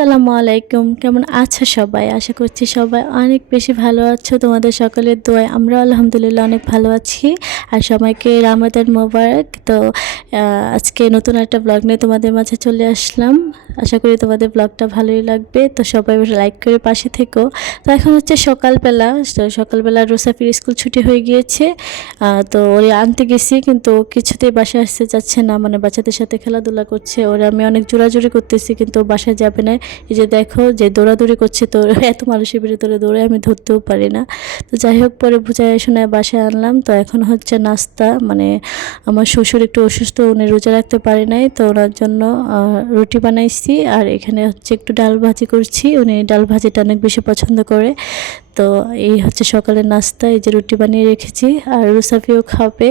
আসসালামু আলাইকুম। কেমন আছো সবাই? আশা করছি সবাই অনেক বেশি ভালো আছো। তোমাদের সকলের দোয়ায় আমরা আলহামদুলিল্লাহ অনেক ভালো আছি। আর সবাইকে রামাদান মোবারক। তো আজকে নতুন একটা ব্লগ নিয়ে তোমাদের মাঝে চলে আসলাম। আশা করি তোমাদের ব্লগটা ভালোই লাগবে। তো সবাই লাইক করে পাশে থেকো। তো এখন হচ্ছে সকালবেলা। তো সকালবেলা রোসাফির স্কুল ছুটি হয়ে গিয়েছে। তো ওরে আনতে গেছি কিন্তু কিছুতেই বাসায় আসতে চাচ্ছে না। মানে বাচ্চাদের সাথে খেলাধুলা করছে। ওরা আমি অনেক জোরাজুরি করতেছি কিন্তু বাসায় যাবে না। এই যে দেখো যে দৌড়াদৌড়ি করছে তো এত মানুষের ভিতরে দৌড়ে আমি ধরতেও পারি না। তো যাই হোক, পরে বুঝায় শোনায় বাসায় আনলাম। তো এখন হচ্ছে নাস্তা মানে আমার শ্বশুর একটু অসুস্থ, উনি রোজা রাখতে পারে নাই। তো ওনার জন্য রুটি বানাইছি। আর এখানে হচ্ছে একটু ডাল ভাজি করছি। উনি ডাল ভাজিটা অনেক বেশি পছন্দ করে। তো এই হচ্ছে সকালের নাস্তা, এই যে রুটি বানিয়ে রেখেছি। আর রুসাফিও খাবে,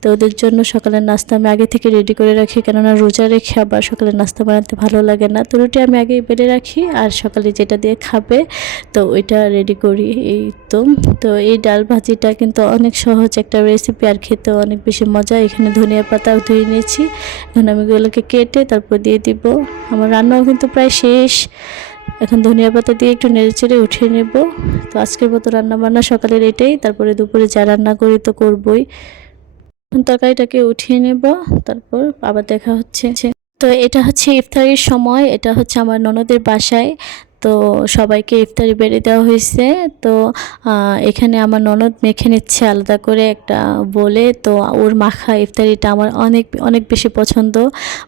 তো ওদের জন্য সকালের নাস্তা আমি আগে থেকে রেডি করে রাখি, কেননা রোজা রেখে আবার সকালের নাস্তা বানাতে ভালো লাগে না। তো রুটি আমি আগেই বেড়ে রাখি, আর সকালে যেটা দিয়ে খাবে, তো ওইটা রেডি করি। এই তো তো এই ডাল ভাজিটা কিন্তু অনেক সহজ একটা রেসিপি আর খেতে অনেক বেশি মজা। এখানে ধনিয়া পাতাও ধুয়ে নিয়েছি, এখন আমি এগুলোকে কেটে তারপর দিয়ে দিব। আমার রান্নাও কিন্তু প্রায় শেষ। এখন ধনিয়া পাতা দিয়ে একটু নেড়ে চেড়ে উঠিয়ে নেব। তো আজকের মতো রান্নাবান্না সকালের এটাই, তারপরে দুপুরে যা রান্না করি তো করবই। তরকারিটাকে উঠিয়ে নেব, তারপর আবার দেখা হচ্ছে। তো এটা হচ্ছে ইফতারির সময়, এটা হচ্ছে আমার ননদের বাসায়। তো সবাইকে ইফতারি বেড়ে দেওয়া হয়েছে। তো এখানে আমার ননদ মেখে নিচ্ছে আলাদা করে একটা বলে। তো, ওর মাখা ইফতারিটা আমার অনেক অনেক বেশি পছন্দ।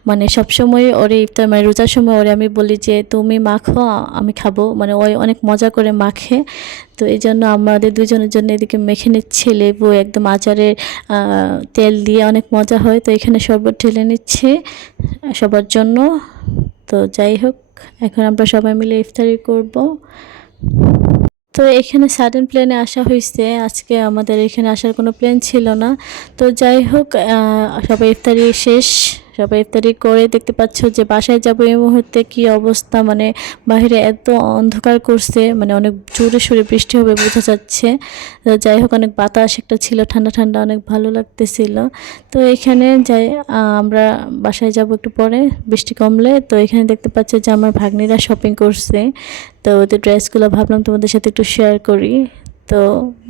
মানে সবসময় ওরে ইফতার মানে রোজার সময় ওরে আমি বলি যে, তুমি মাখো, আমি খাব। মানে ওই অনেক মজা করে মাখে। তো এই জন্য আমাদের দুজনের জন্য এদিকে মেখে নিচ্ছে লেবু, একদম আচারের তেল দিয়ে অনেক মজা হয়। তো এখানে শরবত ঢেলে নিচ্ছে সবার জন্য। তো যাই হোক। এখন আমরা সবাই মিলে ইফতারি করব। তো এখানে সাডেন প্লেনে আসা হয়েছে। আজকে আমাদের এখানে আসার কোনো প্ল্যান ছিল না। তো যাই হোক সবাই ইফতারি শেষ। সবাই ইফতারি করে দেখতে পাচ্ছ যে বাসায় যাব এই মুহূর্তে কি অবস্থা মানে বাইরে এত অন্ধকার করছে মানে অনেক জোরে সোরে বৃষ্টি হবে বোঝা যাচ্ছে। যাই হোক, অনেক বাতাস, একটা ছিল ঠান্ডা ঠান্ডা, অনেক ভালো লাগতেছিল। তো এখানে যাই আমরা বাসায় যাব একটু পরে, বৃষ্টি কমলে। তো এখানে দেখতে পাচ্ছ যে আমার ভাগ্নিরা শপিং করছে। তো ওদের ড্রেসগুলো ভাবলাম তোমাদের সাথে একটু শেয়ার করি। তো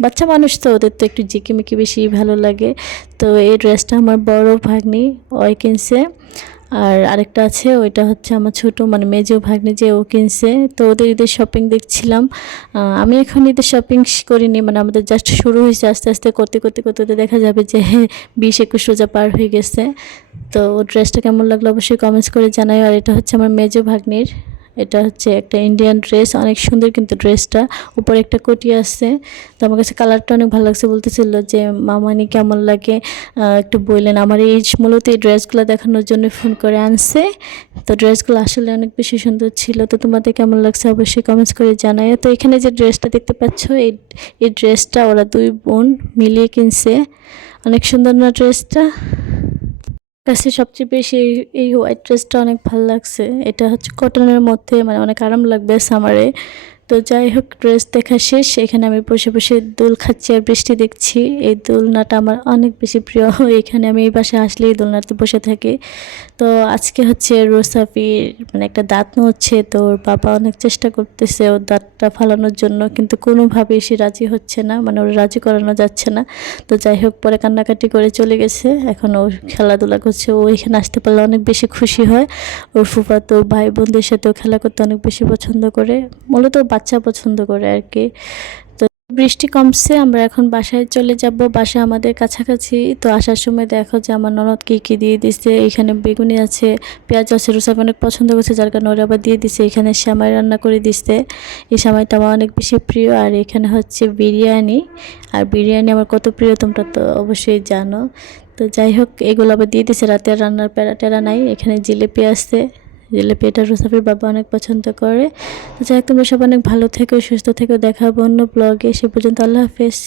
বাচ্চা মানুষ তো, ওদের তো একটু জিকিমিকি বেশি ভালো লাগে। তো এই ড্রেসটা আমার বড় ভাগ্নি, ওই কিনছে। আর আরেকটা আছে, ওইটা হচ্ছে আমার ছোট মানে মেজো ভাগ্নি যে ও কিনছে। তো ওদের ঈদের শপিং দেখছিলাম। আমি এখন ঈদের শপিং করিনি মানে আমাদের জাস্ট শুরু হয়েছে আস্তে আস্তে, করতে করতে করতে দেখা যাবে যে বিশ একুশ রোজা পার হয়ে গেছে। তো ও ড্রেসটা কেমন লাগল অবশ্যই কমেন্টস করে জানাই আর এটা হচ্ছে আমার মেজো ভাগ্নির। এটা হচ্ছে একটা ইন্ডিয়ান ড্রেস অনেক সুন্দর কিন্তু ড্রেসটা উপরে একটা কোটি আছে। তো আমার কাছে কালারটা অনেক ভালো লাগছে। বলতেছিল যে, মামানি কেমন লাগে? একটু বললেন। আমার এই মূলত এই ড্রেসগুলো দেখানোর জন্য ফোন করে আনছে। তো ড্রেসগুলো আসলে অনেক বেশি সুন্দর ছিল। তো তোমাদের কেমন লাগছে অবশ্যই কমেন্টস করে জানাই তো এখানে যে ড্রেসটা দেখতে পাচ্ছ, এই এই ড্রেসটা ওরা দুই বোন মিলিয়ে কিনছে। অনেক সুন্দর না ড্রেসটা কাছে সবচেয়ে বেশি এই- হোয়াইট ড্রেসটা অনেক ভালো লাগছে। এটা হচ্ছে কটনের মধ্যে মানে অনেক আরাম লাগবে সামারে তো যাই হোক ড্রেস দেখা শেষ। এখানে আমি বসে বসে দোল খাচ্ছি আর বৃষ্টি দেখছি। এই দোলনাটা আমার অনেক বেশি প্রিয়। এখানে আমি এই বাসায় আসলেই দোলনাতে বসে থাকি। তো আজকে হচ্ছে রোসাফির মানে একটা দাঁত হচ্ছে তো ওর বাবা অনেক চেষ্টা করতেছে ওর দাঁতটা ফালানোর জন্য, কিন্তু কোনোভাবেই সে রাজি হচ্ছে না। মানে ওর রাজি করানো যাচ্ছে না। তো যাই হোক, পরে কান্নাকাটি করে চলে গেছে। এখন ও খেলাধুলা করছে। ও এখানে আসতে পারলে অনেক বেশি খুশি হয়। ওর ফুফাতো ভাই বোনদের সাথেও খেলা করতে অনেক বেশি পছন্দ করে। মূলত বাচ্চা পছন্দ করে আর কি। তো বৃষ্টি কমছে, আমরা এখন বাসায় চলে যাব। বাসা আমাদের কাছাকাছি। তো আসার সময় দেখো যে আমার ননদ কী কী দিয়ে দিছে। এখানে বেগুনি আছে, পেঁয়াজ আছে রুসাফ অনেক পছন্দ করছে, যার কারণে ওরা আবার দিয়ে দিছে। এখানে শ্যামাই রান্না করে দিছে। এই সময়টা আমার অনেক বেশি প্রিয়। আর এখানে হচ্ছে বিরিয়ানি। আর বিরিয়ানি আমার কত প্রিয়, তোমরা তো অবশ্যই জানো। তো যাই হোক, এগুলো আবার দিয়ে দিছে। রাতে আর রান্নার প্যারা টেরা নাই। এখানে জিলিপি আছে। জিলিপি এটা রুসাফির বাবা অনেক পছন্দ করে। যাই হোক, তোমরা সব অনেক ভালো থেকো, সুস্থ থেকো দেখাবো অন্য ব্লগে সে পর্যন্ত আল্লাহ হাফেজ।